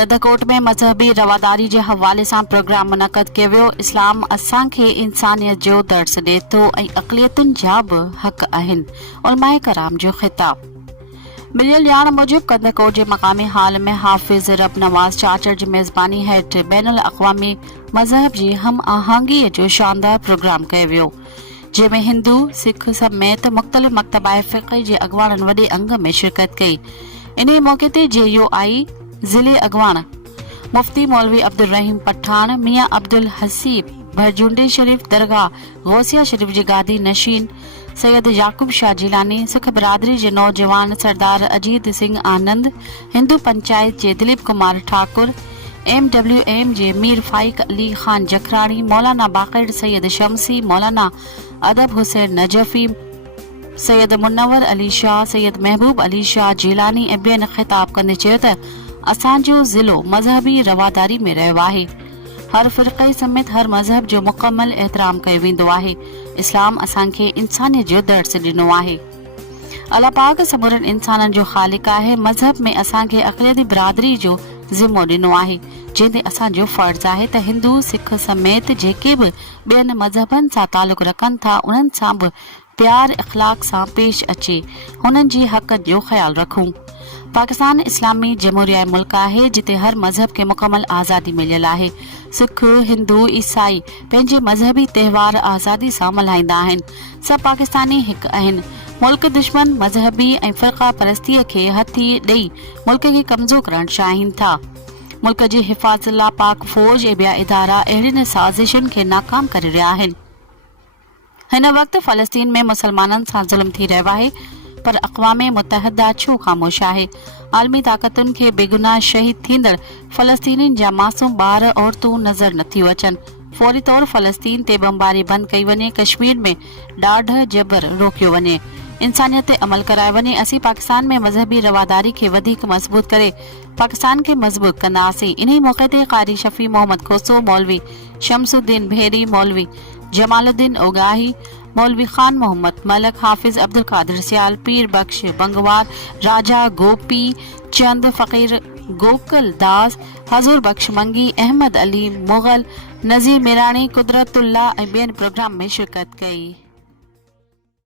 कदकोट में मजहबी रवादारी के हवाले से प्रोग्राम मुनक़द कियो वियो। इस्लाम असां खे इंसानियत जो दर्स ॾिए थो ऐं अक़लियतुनि जा बि हक़ आहिनि। उलमाए कराम जो ख़िताब। मिलियल ॼाण मूजिब कदकोट के मकामी हाल में हाफिज़ रब नवाज़ चाचर की मेज़बानी हेठ बैनुल अक़वामी मज़हब की हम आहंगी जो शानदार प्रोग्राम कियो वियो, जंहिंमें हिंदू सिख समेत मुख़्तलिफ़ मकतबा फ़िक़्ह जे अॻवाननि वॾे अंग में शिरकत कई। इन मौके ते JUI ज़िले अॻवान मुफ्ती मौलवी अब्दुल रहीम पठान, मियां अब्दुल हसीब भरजुंडी शरीफ दरगाह गौसिया शरीफ जी गादी नशीन सैयद याकूब शाह जिलानी, सिख बिरादरी के नौजवान सरदार अजीत सिंह आनंद, हिंदू पंचायत के दिलीप कुमार ठाकुर, MWM जे मीर फाइक अली खान जखरानी, मौलाना बाक़िर सैयद शमसी, मौलाना अदब हुसैन नजफी, सैयद मुनव्वर अली शाह, सैयद महबूब अली शाह जिलानी ऐं ॿियनि ख़िताब कंदे चयो त असांजो ज़िलो मज़हबी रवादारी में रहियो आहे। हर फ़िरक़े समेत हर मज़हब जो मुकम्मल एहतराम कयो वेंदो आहे। इस्लाम असांखे इंसानियत जो दर्स ॾिनो आहे। अल्लाह पाक समूरनि इंसाननि जो ख़ालिक आहे। मज़हब में असांखे अक़लियती बिरादरी जो ज़िम्मो ॾिनो आहे, जंहिं ते असांजो फ़र्ज़ आहे त हिंदू सिख समेत जेके बि ॿियनि मज़हबनि सां तालुक़ रखनि था उन्हनि सां बि प्यार इख़लाक़ सां पेश अचे, हुननि जी हक़ जो ख़्याल रखूं। पाकिस्तान इस्लामी जमहूरिया मुल्क है जिते हर मज़हब के मुकम्मल आज़ादी मिलियल है। सिख हिंदू ईसाई पंहिंजे मज़हबी त्यौहार आज़ादी सां मल्हाईंदा आहिनि। सभु पाकिस्तानी हिकु आहिनि। मुल्क दुश्मन मज़हबी ऐं फ़िरक़ा परस्तीअ खे हथी ॾेई मुल्क खे कमज़ोर करणु चाहिनि था। मुल्क जी हिफ़ाज़त लाइ पाक फ़ौज ऐं ॿिया इदारा अहिड़ियुनि साज़िशुनि खे नाकाम करे रहिया आहिनि। हिन वक़्तु फ़लस्तीन में मुसलमाननि सां ज़ुल्म थी रहियो आहे, पर अक़वाम मुतहदा छो ख़ामोश आहे। आलमी ताक़तुनि खे बेगुनाह शहीद थींदड़ फ़लस्तीनियुनि जा मासूम ॿार औरतूं नज़र नथियूं अचनि। फौरी तौर फ़लस्तीन ते बमबारी बंदि कई वञे, कश्मीर में ॾाढ जबर रोकियो वञे, इंसानियत ते अमल करायो वञे। असीं पाकिस्तान में मज़हबी रवादारी खे वधीक मज़बूत करे पाकिस्तान खे मज़बूत कंदासीं। इन्ही मौके ते क़ारी शफ़ी मोहम्मद खोसो, मौलवी शमसुद्दीन भेरी, मौलवी जमालुद्दीन ओगाही, मौलवी खान मोहम्मद मलक, हाफिज अब्दुल कादिर सियाल, पीर बख्श बंगवार, राजा गोपी चंद, फ़कीर गोकुल दास, हजूर बख्श मंगी, अहमद अली मुगल, नज़ीर मिरानी, कुदरतुल्ला ऐं ॿियनि प्रोग्राम में शिरकत कई।